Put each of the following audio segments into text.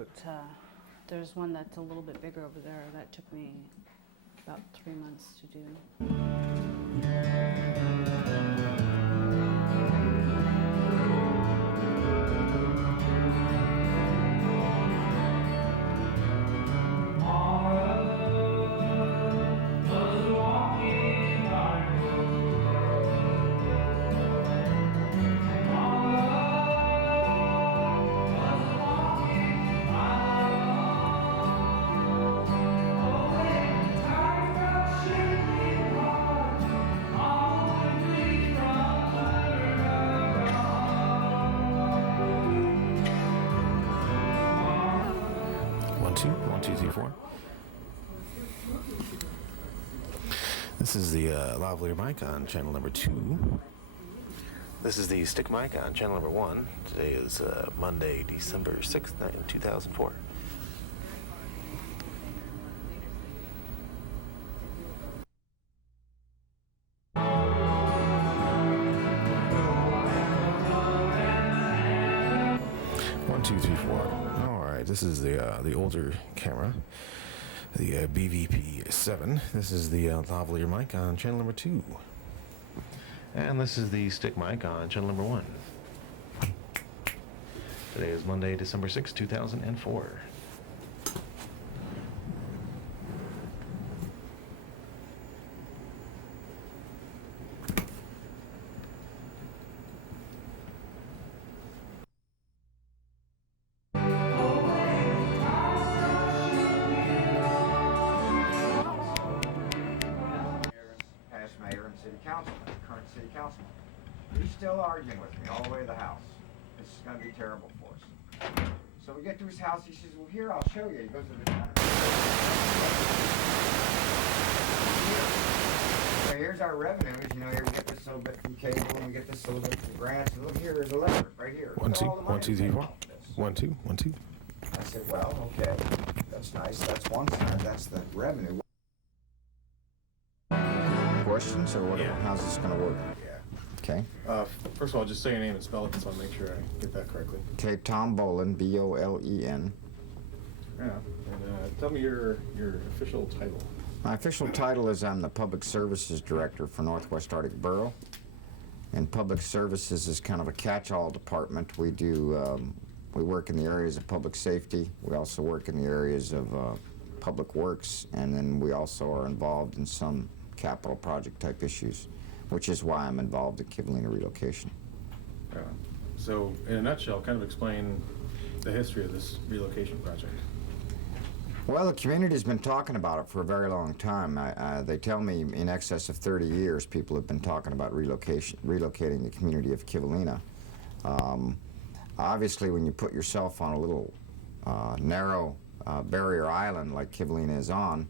but there's one that's a little bit bigger over there that took me about 3 months to do. This is the lavalier mic on channel number 2. This is the stick mic on channel number 1. Today is Monday, December 6th, 2004. One, two, three, four. All right, this is the older camera. The BVP-7. This is the lavalier mic on channel number 2. And this is the stick mic on channel number 1. Today is Monday, December 6, 2004. He's still arguing with me all the way to the house. This is going to be terrible for us. So we get to his house. He says, well, here, I'll show you. He goes to the so here's our revenues. You know, here we get this little bit from cable, and we get this little bit from grants. And look, here is a letter right here. 1, 2, 1, 2, 3, 4. 1, 2, 1, 2. I said, well, okay. That's nice. That's one side. That's the revenue. Questions or what? Yeah. How's this going to work? Okay. First of all, just say your name and spell it so I make sure I get that correctly. Okay, Tom Bolen, B-O-L-E-N. Yeah, and tell me your official title. My official title is I'm the Public Services Director for Northwest Arctic Borough. And Public Services is kind of a catch-all department. We do, we work in the areas of public safety. We also work in the areas of public works, and then we also are involved in some capital project type issues, which is why I'm involved in Kivalina Relocation. So, in a nutshell, kind of explain the history of this relocation project. Well, the community's been talking about it for a very long time. They tell me in excess of 30 years people have been talking about relocating the community of Kivalina. Obviously, when you put yourself on a little narrow barrier island like Kivalina is on,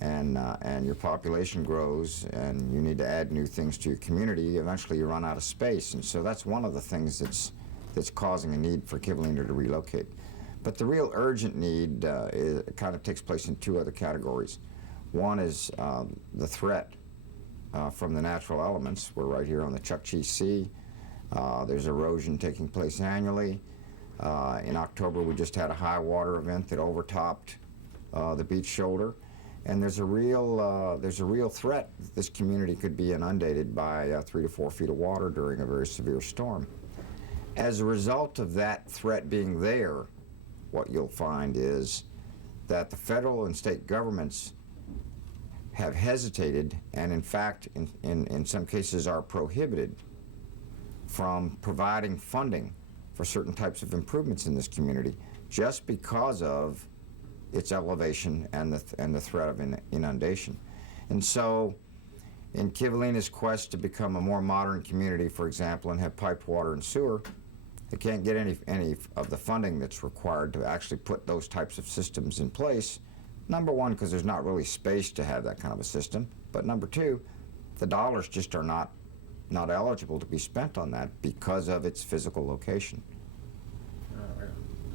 and your population grows and you need to add new things to your community, eventually you run out of space. And so that's one of the things that's causing a need for Kivalina to relocate. But the real urgent need kind of takes place in two other categories. One is the threat from the natural elements. We're right here on the Chukchi Sea. There's erosion taking place annually. In October we just had a high water event that overtopped the beach shoulder. And there's a real threat that this community could be inundated by 3 to 4 feet of water during a very severe storm. As a result of that threat being there, what you'll find is that the federal and state governments have hesitated and in fact in some cases are prohibited from providing funding for certain types of improvements in this community just because of its elevation and the threat of inundation. And so in Kivalina's quest to become a more modern community, for example, and have piped water and sewer, they can't get any of the funding that's required to actually put those types of systems in place. Number one, because there's not really space to have that kind of a system. But number two, the dollars just are not eligible to be spent on that because of its physical location.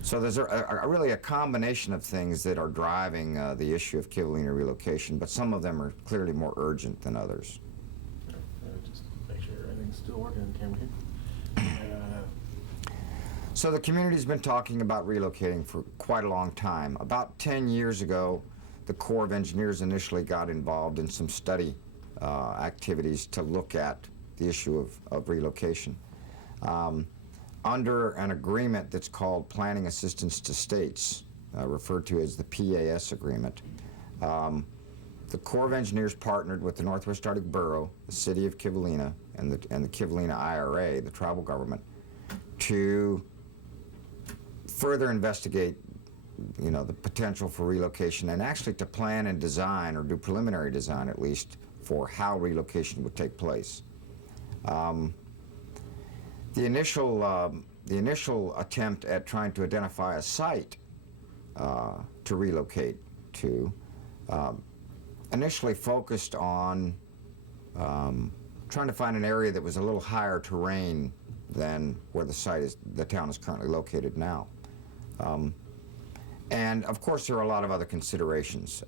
So there's really a combination of things that are driving the issue of Kivalina relocation, but some of them are clearly more urgent than others. Just make sure everything's still working on camera here. So the community's been talking about relocating for quite a long time. About 10 years ago, the Corps of Engineers initially got involved in some study activities to look at the issue of relocation. Under an agreement that's called Planning Assistance to States, referred to as the PAS agreement, the Corps of Engineers partnered with the Northwest Arctic Borough, the City of Kivalina, and the Kivalina IRA, the tribal government, to further investigate, the potential for relocation, and actually to plan and design, or do preliminary design at least, for how relocation would take place. The initial attempt at trying to identify a site to relocate to initially focused on trying to find an area that was a little higher terrain than where the town is currently located now. And of course there are a lot of other considerations.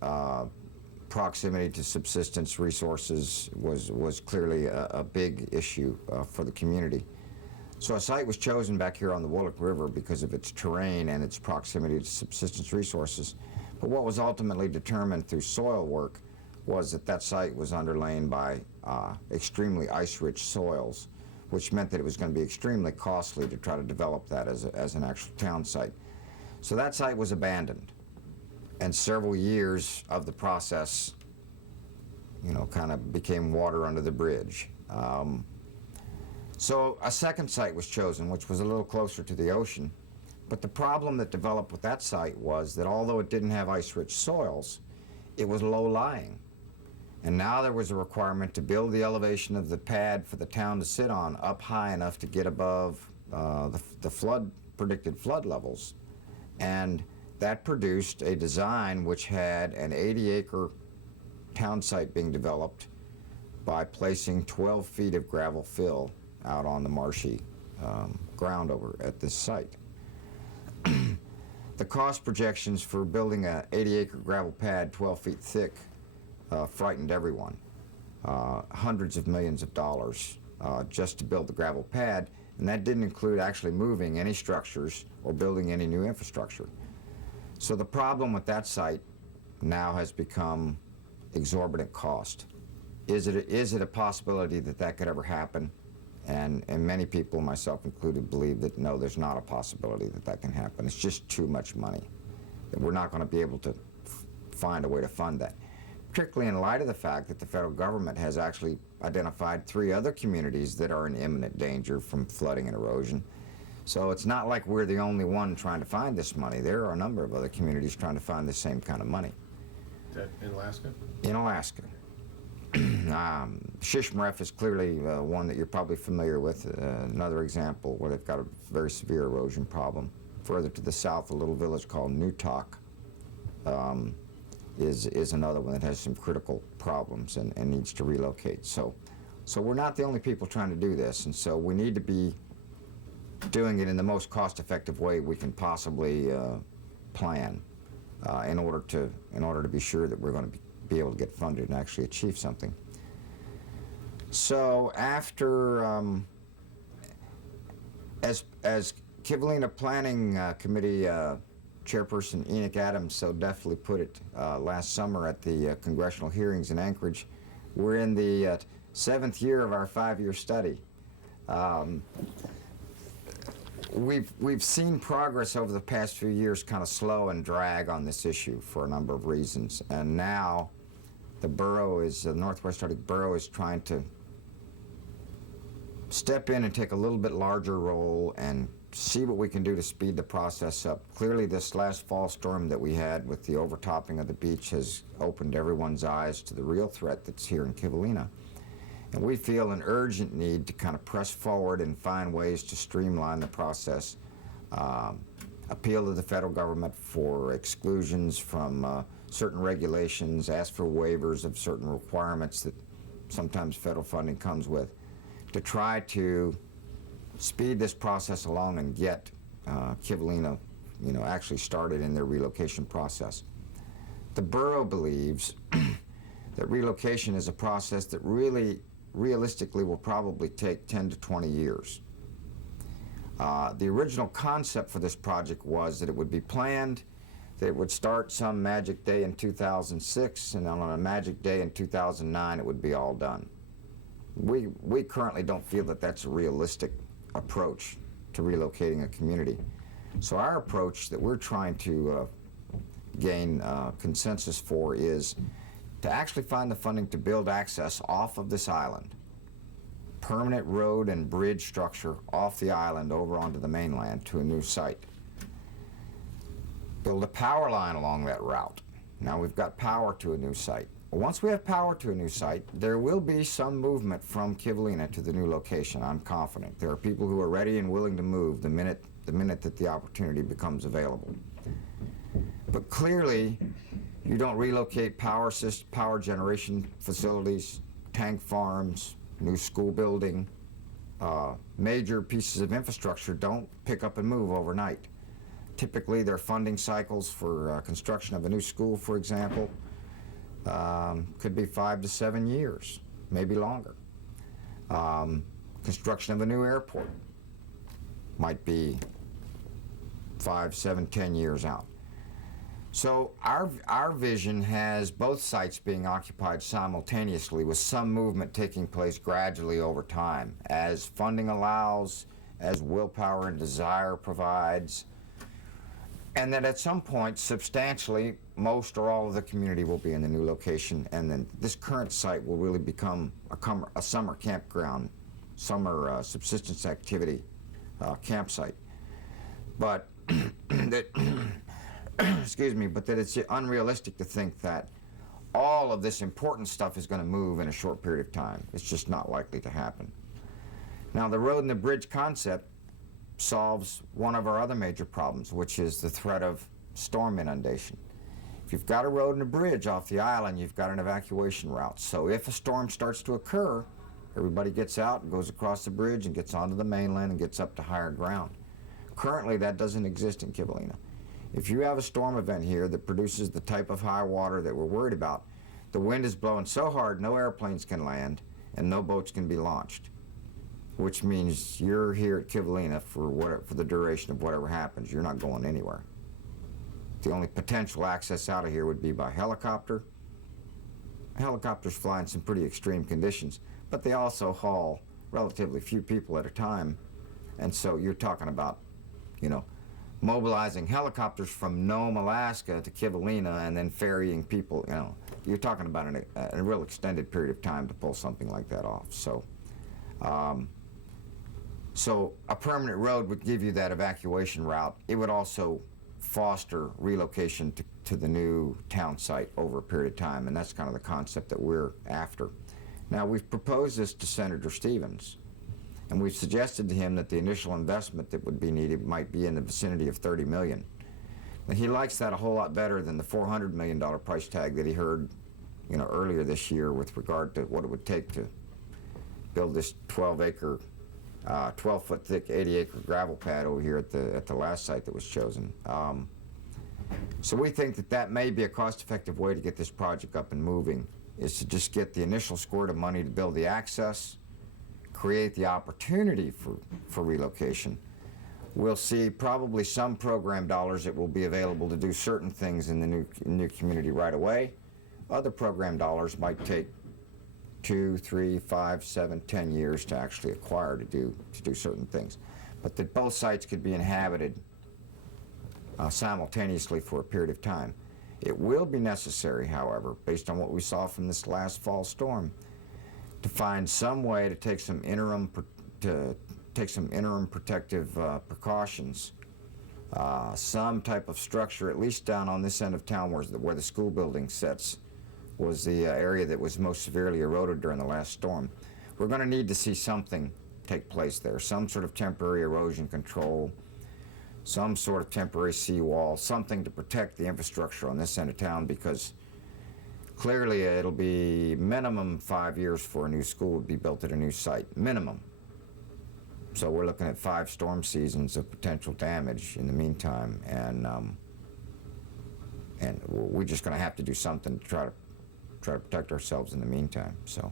Proximity to subsistence resources was clearly a big issue for the community. So a site was chosen back here on the Wollick River because of its terrain and its proximity to subsistence resources. But what was ultimately determined through soil work was that site was underlain by extremely ice-rich soils, which meant that it was going to be extremely costly to try to develop that as an actual town site. So that site was abandoned, and several years of the process, kind of became water under the bridge. So a second site was chosen, which was a little closer to the ocean. But the problem that developed with that site was that although it didn't have ice-rich soils, it was low-lying. And now there was a requirement to build the elevation of the pad for the town to sit on up high enough to get above the predicted flood levels. And that produced a design which had an 80-acre town site being developed by placing 12 feet of gravel fill out on the marshy ground over at this site. The cost projections for building a 80-acre gravel pad 12 feet thick frightened everyone. Hundreds of millions of dollars just to build the gravel pad, and that didn't include actually moving any structures or building any new infrastructure. So the problem with that site now has become exorbitant cost. Is it a possibility that could ever happen? And many people, myself included, believe that no, there's not a possibility that can happen. It's just too much money, that we're not going to be able to find a way to fund that. Particularly in light of the fact that the federal government has actually identified 3 other communities that are in imminent danger from flooding and erosion. So it's not like we're the only one trying to find this money. There are a number of other communities trying to find the same kind of money. Is that in Alaska? In Alaska. Shishmaref is clearly one that you're probably familiar with, another example where they've got a very severe erosion problem. Further to the south, a little village called Nutak is another one that has some critical problems and needs to relocate. So we're not the only people trying to do this, and so we need to be doing it in the most cost-effective way we can possibly plan in order to be sure that we're going to be able to get funded and actually achieve something. So after, as Kivalina Planning Committee Chairperson Enoch Adams so deftly put it last summer at the congressional hearings in Anchorage, we're in the 7th year of our 5-year study. We've seen progress over the past few years kind of slow and drag on this issue for a number of reasons, and now the Northwest Arctic Borough is trying to step in and take a little bit larger role and see what we can do to speed the process up. Clearly this last fall storm that we had with the overtopping of the beach has opened everyone's eyes to the real threat that's here in Kivalina. And we feel an urgent need to kind of press forward and find ways to streamline the process, appeal to the federal government for exclusions from certain regulations, ask for waivers of certain requirements that sometimes federal funding comes with, to try to speed this process along and get Kivalina, actually started in their relocation process. The borough believes that relocation is a process that realistically will probably take 10 to 20 years. The original concept for this project was that it would be planned, that it would start some magic day in 2006, and on a magic day in 2009 it would be all done. We currently don't feel that that's a realistic approach to relocating a community. So our approach that we're trying to gain consensus for is to actually find the funding to build access off of this island, permanent road and bridge structure off the island over onto the mainland to a new site. Build a power line along that route. Now we've got power to a new site. Once we have power to a new site, there will be some movement from Kivalina to the new location, I'm confident. There are people who are ready and willing to move the minute that the opportunity becomes available. But clearly, you don't relocate power generation facilities, tank farms, new school building, major pieces of infrastructure don't pick up and move overnight. Typically, their funding cycles for construction of a new school, for example, could be 5 to 7 years, maybe longer. Construction of a new airport might be 5, 7, 10 years out. So our vision has both sites being occupied simultaneously, with some movement taking place gradually over time as funding allows, as willpower and desire provides, and that at some point substantially most or all of the community will be in the new location, and then this current site will really become a summer campground, summer subsistence activity campsite. But that excuse me, but that it's unrealistic to think that all of this important stuff is going to move in a short period of time. It's just not likely to happen. Now, the road and the bridge concept solves one of our other major problems, which is the threat of storm inundation. If you've got a road and a bridge off the island, you've got an evacuation route. So if a storm starts to occur, everybody gets out and goes across the bridge and gets onto the mainland and gets up to higher ground. Currently, that doesn't exist in Kivalina. If you have a storm event here that produces the type of high water that we're worried about, the wind is blowing so hard no airplanes can land and no boats can be launched, which means you're here at Kivalina for the duration of whatever happens. You're not going anywhere. The only potential access out of here would be by helicopter. Helicopters fly in some pretty extreme conditions, but they also haul relatively few people at a time, and so you're talking about, mobilizing helicopters from Nome, Alaska to Kivalina and then ferrying people, you're talking about a real extended period of time to pull something like that off. So, so a permanent road would give you that evacuation route. It would also foster relocation to the new town site over a period of time, and that's kind of the concept that we're after. Now, we've proposed this to Senator Stevens, and we've suggested to him that the initial investment that would be needed might be in the vicinity of $30 million. Now, he likes that a whole lot better than the $400 million price tag that he heard, earlier this year with regard to what it would take to build this 12-acre, 12-foot thick, 80-acre gravel pad over here at the last site that was chosen. So we think that may be a cost-effective way to get this project up and moving, is to just get the initial squirt of money to build the access, create the opportunity for relocation. We'll see probably some program dollars that will be available to do certain things in the new community right away. Other program dollars might take 2, 3, 5, 7, 10 years to actually acquire to do certain things. But that both sites could be inhabited simultaneously for a period of time. It will be necessary, however, based on what we saw from this last fall storm, to find some way to take some interim protective precautions, some type of structure, at least down on this end of town where the school building sits, was the area that was most severely eroded during the last storm. We're going to need to see something take place there, some sort of temporary erosion control, some sort of temporary seawall, something to protect the infrastructure on this end of town, because clearly it'll be minimum 5 years for a new school to be built at a new site, minimum. So we're looking at 5 storm seasons of potential damage in the meantime, and we're just going to have to do something to try to protect ourselves in the meantime. So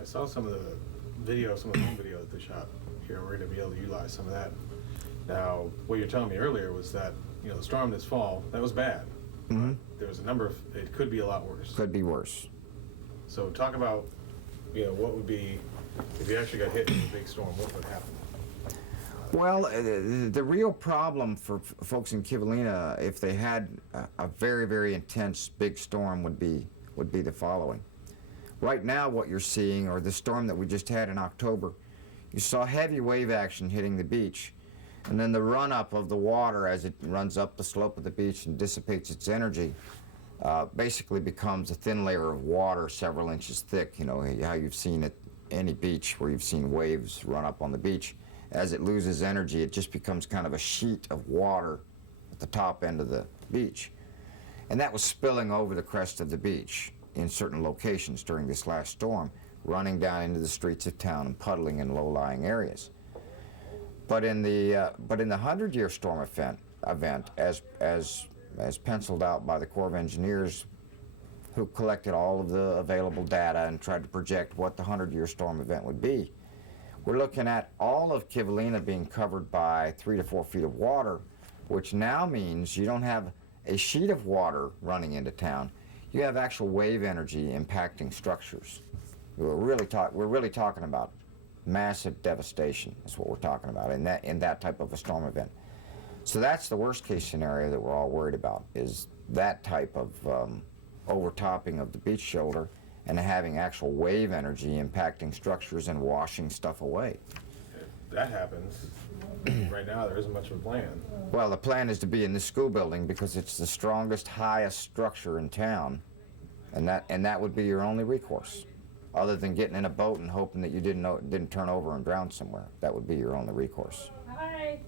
I saw some of the video, some of the home video that they shot here. We're going to be able to utilize some of that. Now, what you're telling me earlier was that, the storm this fall, that was bad. Mhm. There was a number of, it could be a lot worse. Could be worse. So talk about, what would be, if you actually got hit with a big storm, what would happen? Well, the real problem for folks in Kivalina, if they had a very, very intense big storm, would be the following. Right now, what you're seeing, or the storm that we just had in October, you saw heavy wave action hitting the beach, and then the run-up of the water as it runs up the slope of the beach and dissipates its energy, basically becomes a thin layer of water several inches thick. You know how you've seen at any beach where you've seen waves run up on the beach. As it loses energy, it just becomes kind of a sheet of water at the top end of the beach. And that was spilling over the crest of the beach in certain locations during this last storm, running down into the streets of town and puddling in low-lying areas. But in the 100-year storm event, as penciled out by the Corps of Engineers, who collected all of the available data and tried to project what the 100-year storm event would be, we're looking at all of Kivalina being covered by 3 to 4 feet of water, which now means you don't have a sheet of water running into town. You have actual wave energy impacting structures. We're really talking about massive devastation. Is what we're talking about in that type of a storm event. So that's the worst case scenario that we're all worried about, is that type of overtopping of the beach shoulder and having actual wave energy impacting structures and washing stuff away. If that happens, right now there isn't much of a plan. Well, the plan is to be in this school building because it's the strongest, highest structure in town, and that would be your only recourse, other than getting in a boat and hoping that you didn't turn over and drown somewhere. That would be your only recourse. Hi.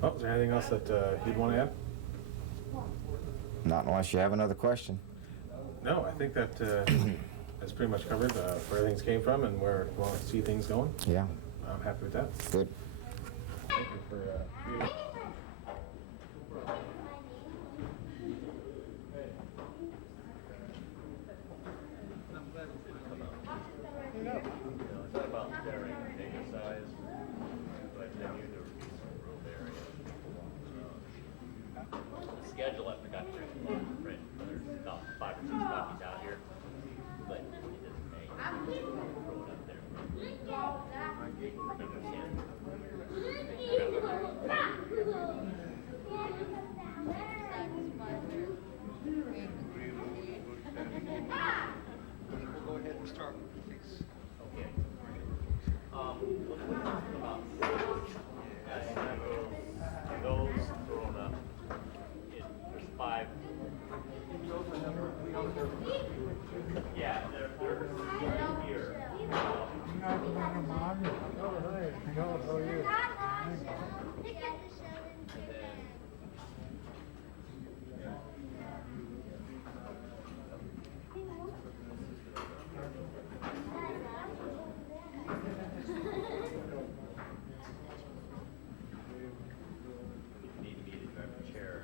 Well, is there anything else that you'd want to add? Not unless you have another question. No, I think that that's pretty much covered where things came from and where we want to see things going. Yeah, I'm happy with that. good. Thank you for schedule, I forgot to print. There's about 5 or 6 copies out here, but it doesn't make. Throw it up there. Go ahead and start, please. Okay. What we're talking about, I have those thrown up. There's 5. Yeah, they're here. Need me to grab a chair.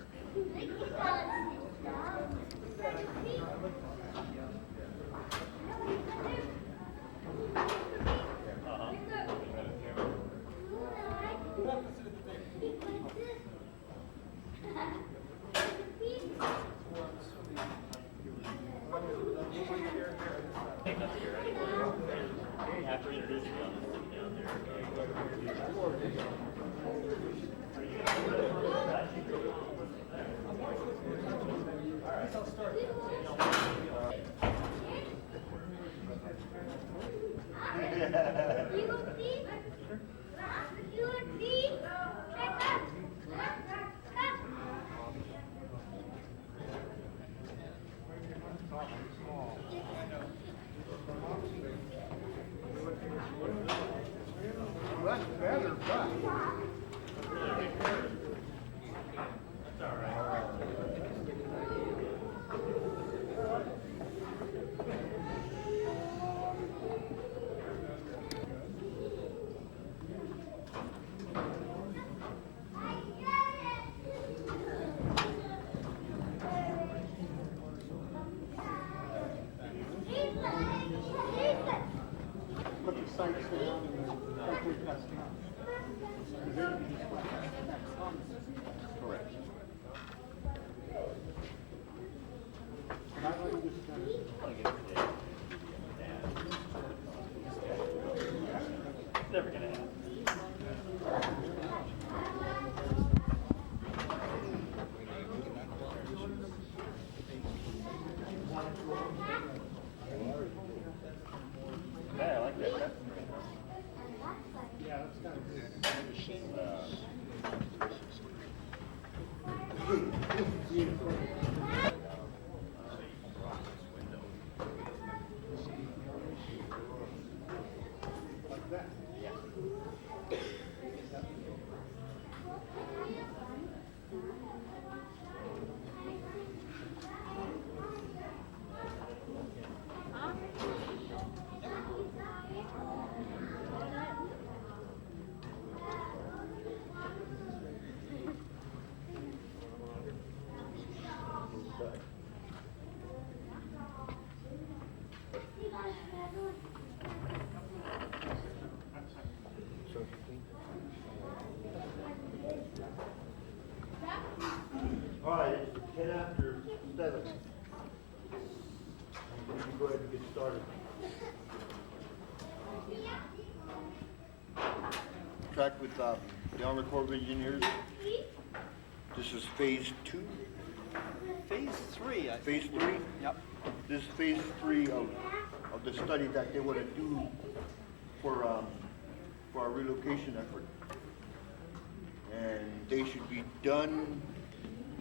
After introducing you, I'm sitting down there. Put the sights down and then hopefully pass them out. with the Army Corps of Engineers. This is phase 2. Phase 3, I think. Phase 3? Yep. This is phase 3 of the study that they want to do for our relocation effort. And they should be done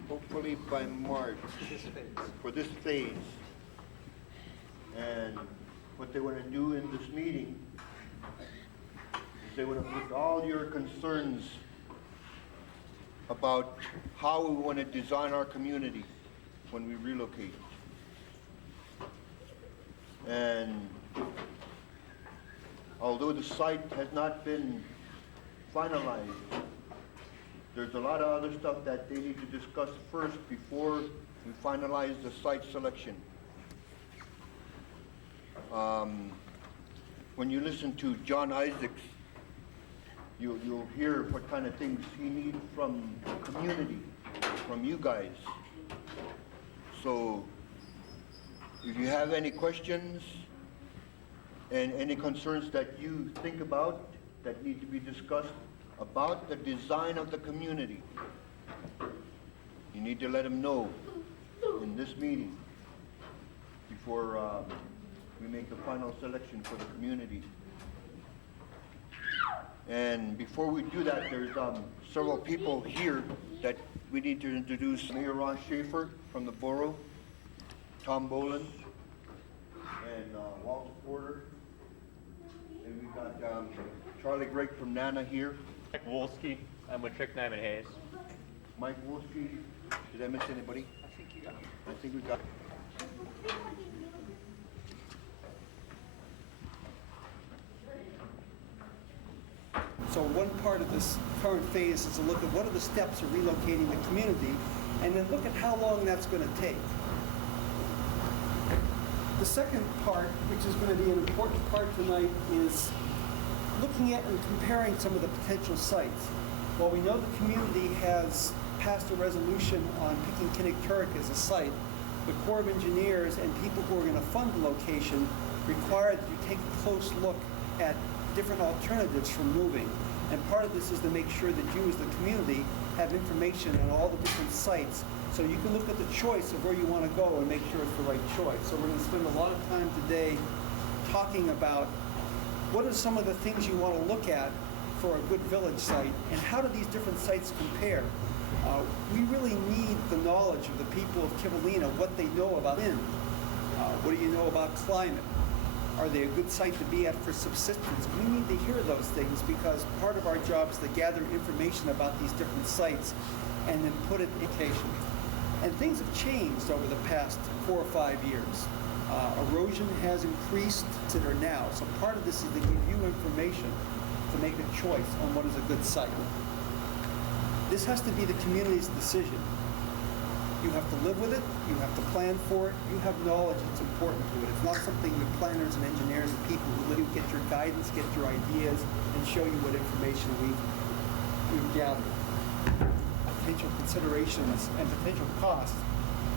hopefully by March This phase. for this phase. And what they want to do in this meeting is they want to put all your concerns about how we want to design our community when we relocate. And although the site has not been finalized, there's a lot of other stuff that they need to discuss first before we finalize the site selection. When you listen to John Isaacs, you'll hear what kind of things he needs from the community, from you guys. So if you have any questions and any concerns that you think about that need to be discussed about the design of the community, you need to let them know in this meeting before we make the final selection for the community. And before we do that, there's several people here that we need to introduce. Mayor Ron Schaefer from the borough, Tom Bolen, and Walter Porter. And we got Charlie Gregg from NANA here. Mike Wolski, I'm with Trick Nyman Hayes. Mike Wolski. Did I miss anybody? I think you got it. I think we got. So one part of this current phase is to look at what are the steps of relocating the community, and then look at how long that's going to take. The second part, which is going to be an important part tonight, is looking at and comparing some of the potential sites. While we know the community has passed a resolution on picking Kinnick-Turrick as a site, the Corps of Engineers and people who are going to fund the location require that you take a close look at different alternatives for moving. And part of this is to make sure that you as the community have information on all the different sites, so you can look at the choice of where you want to go and make sure it's the right choice. So we're going to spend a lot of time today talking about what are some of the things you want to look at for a good village site, and how do these different sites compare? We really need the knowledge of the people of Kivalina, what they know about wind. What do you know about climate? Are they a good site to be at for subsistence? We need to hear those things, because part of our job is to gather information about these different sites and then put it in location. And things have changed over the past 4 or 5 years. Erosion has increased to there now. So part of this is to give you information to make a choice on what is a good site. This has to be the community's decision. You have to live with it, you have to plan for it, you have knowledge that's important to it. It's not something that planners and engineers and people who let you get your guidance, get your ideas, and show you what information we've gathered. Potential considerations and potential costs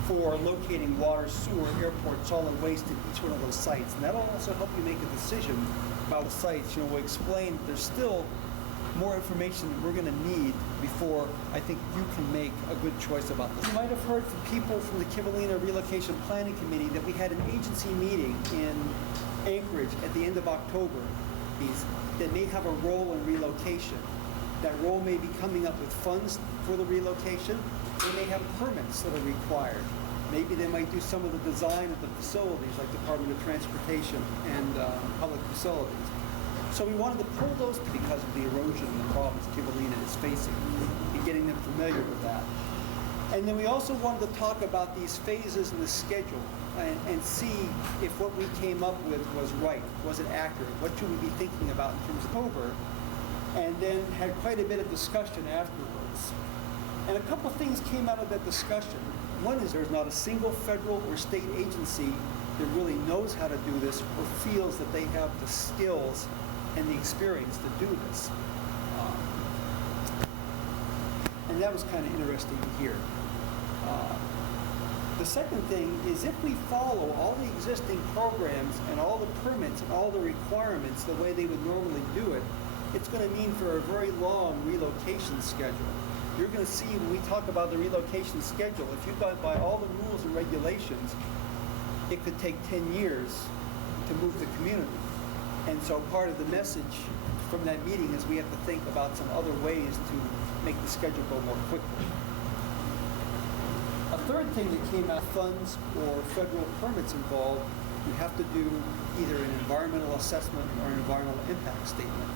for locating water, sewer, airport, solid waste at each one of those sites. And that'll also help you make a decision about the sites. You know, we'll explain there's still more information that we're going to need before I think you can make a good choice about this. You might have heard from people from the Kivalina Relocation Planning Committee that we had an agency meeting in Anchorage at the end of October that may have a role in relocation. That role may be coming up with funds for the relocation. They may have permits that are required. Maybe they might do some of the design of the facilities, like Department of Transportation and public facilities. So we wanted to pull those because of the erosion and the problems Kivalina is facing, and getting them familiar with that. And then we also wanted to talk about these phases in the schedule and see if what we came up with was right, was it accurate, what should we be thinking about in terms of over, and then had quite a bit of discussion afterwards. And a couple of things came out of that discussion. One is there's not a single federal or state agency that really knows how to do this or feels that they have the skills and the experience to do this. And that was kind of interesting to hear. The second thing is, if we follow all the existing programs and all the permits and all the requirements the way they would normally do it, it's going to mean for a very long relocation schedule. You're going to see when we talk about the relocation schedule, if you go by all the rules and regulations, it could take 10 years to move the community. And so part of the message from that meeting is we have to think about some other ways to make the schedule go more quickly. A third thing that came out, funds or federal permits involved, you have to do either an environmental assessment or an environmental impact statement.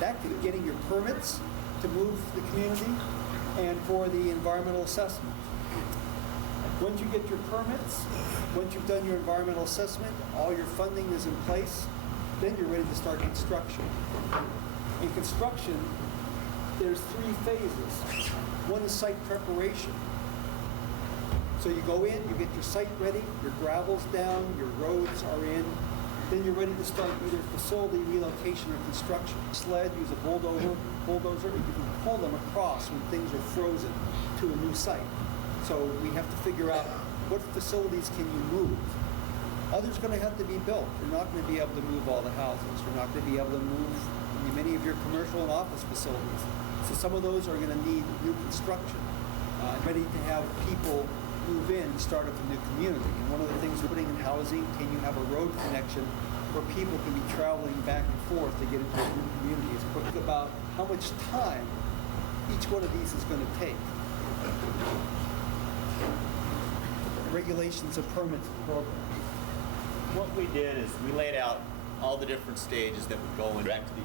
That could be getting your permits to move the community and for the environmental assessment. Once you get your permits, once you've done your environmental assessment, all your funding is in place, then you're ready to start construction. In construction, there's 3 phases. One is site preparation. So you go in, you get your site ready, your gravel's down, your roads are in, then you're ready to start either facility relocation or construction. Sled, use a bulldozer, or you can pull them across when things are frozen to a new site. So we have to figure out what facilities can you move. Others are going to have to be built. You're not going to be able to move all the houses. You're not going to be able to move many of your commercial and office facilities. So some of those are going to need new construction. Ready to have people move in and start up a new community. And one of the things we're putting in housing, can you have a road connection where people can be traveling back and forth to get into a new community? It's quick about how much time each one of these is going to take. Regulations of permits program. What we did is we laid out all the different stages that would go in back to the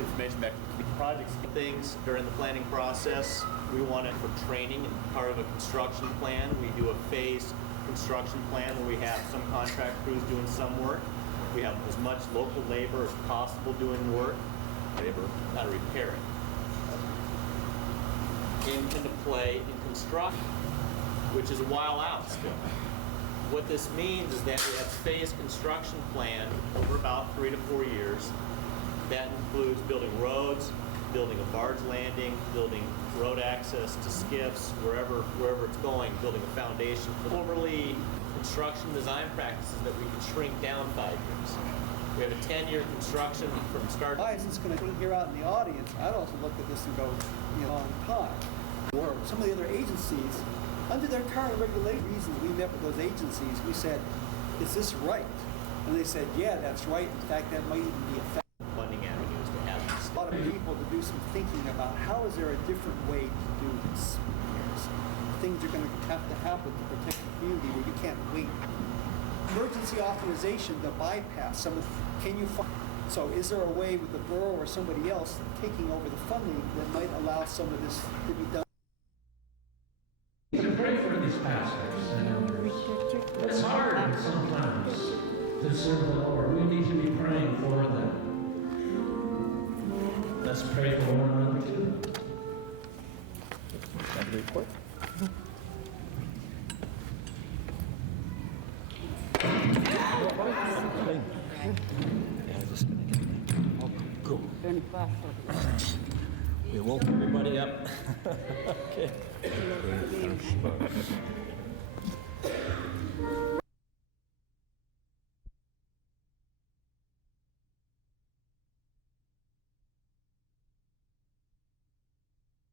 information back to the projects. Things during the planning process, we wanted for training and part of a construction plan. We do a phased construction plan where we have some contract crews doing some work. We have as much local labor as possible doing work. Labor, not repairing. Came into play in construction, which is a while out still. What this means is that we have a phased construction plan over about 3 to 4 years. That includes building roads, building a barge landing, building road access to skiffs, wherever it's going, building a foundation for formerly construction design practices that we can shrink down 5 years. We have a 10-year construction from start. Why is this going to be here out in the audience? I'd also look at this and go, on time. Or some of the other agencies, under their current regulation reasons, we met with those agencies. We said, is this right? And they said, yeah, that's right. In fact, that might even be effective. Funding avenues to have this. A lot of people to do some thinking about how is there a different way to do this. Things are going to have to happen to protect the community where you can't wait. Emergency authorization to bypass some of, can you find, so is there a way with the borough or somebody else taking over the funding that might allow some of this to be done? To pray for these pastors. It's hard sometimes to serve the Lord. We need to be praying for them. Let's pray for one another too. That report? Cool. We woke everybody up. Okay.